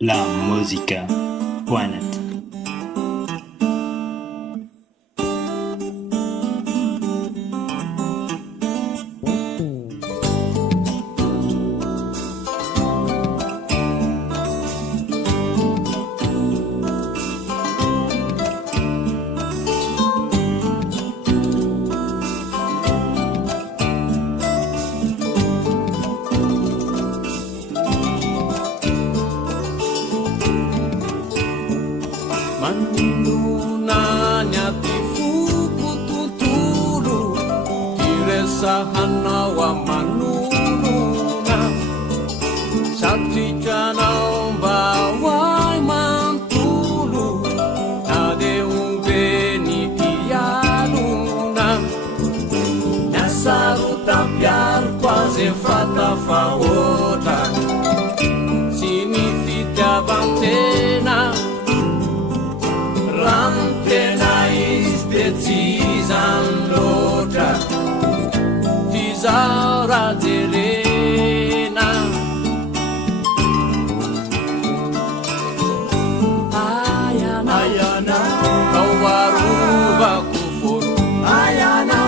La musica.net. Manunanya tifuku tuturu Kiresahana wa manununa Satrichana bawai mantulu Nade umbeni pianuna Nasaru tampiar quasi fatta faota Significa vantena Rantena ispecizan lotra Fizaura terena Ayana Kau waruba kufur Ayana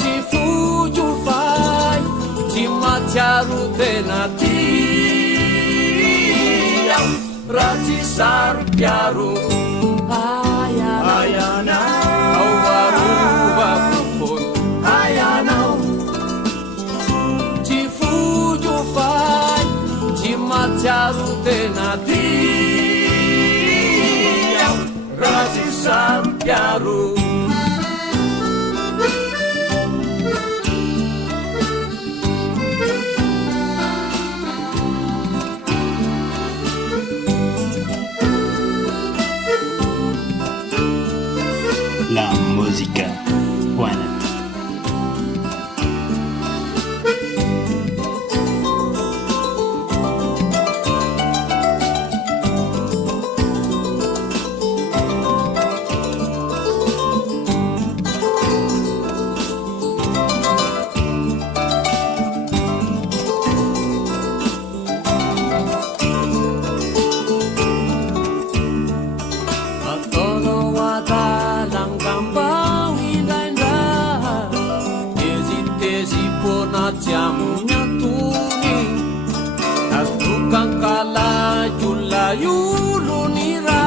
Tifuju fai Timatiaru tenati Rati sarpiaru Ayana Kau waruba kufur Ayana Tifuju fai Timatiaru tenati Rati sarpiaru La musica.net. Jamnya tuni Atukang kalayula-yulunira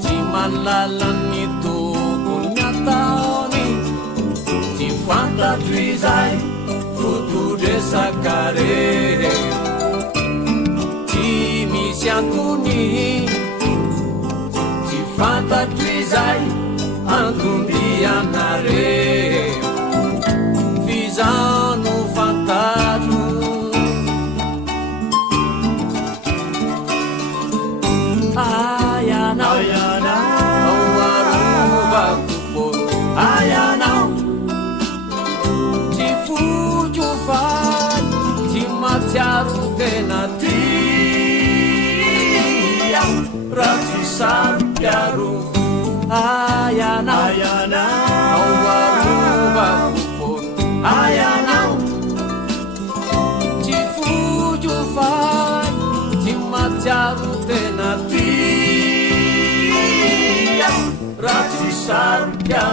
Cimanlalan itu punya taoni Cifanta trizai Futu desa kare Cimisiantuni Cifanta trizai Antundianare Fizano fantasma Ayana Kau waruba kufur Ayana Tifuju fai Timatiaru tenati Rati sarpiaru Ayana Kau waruba kufur Ayana Tifuju fai Timatiaru tenati Rati sarpiaru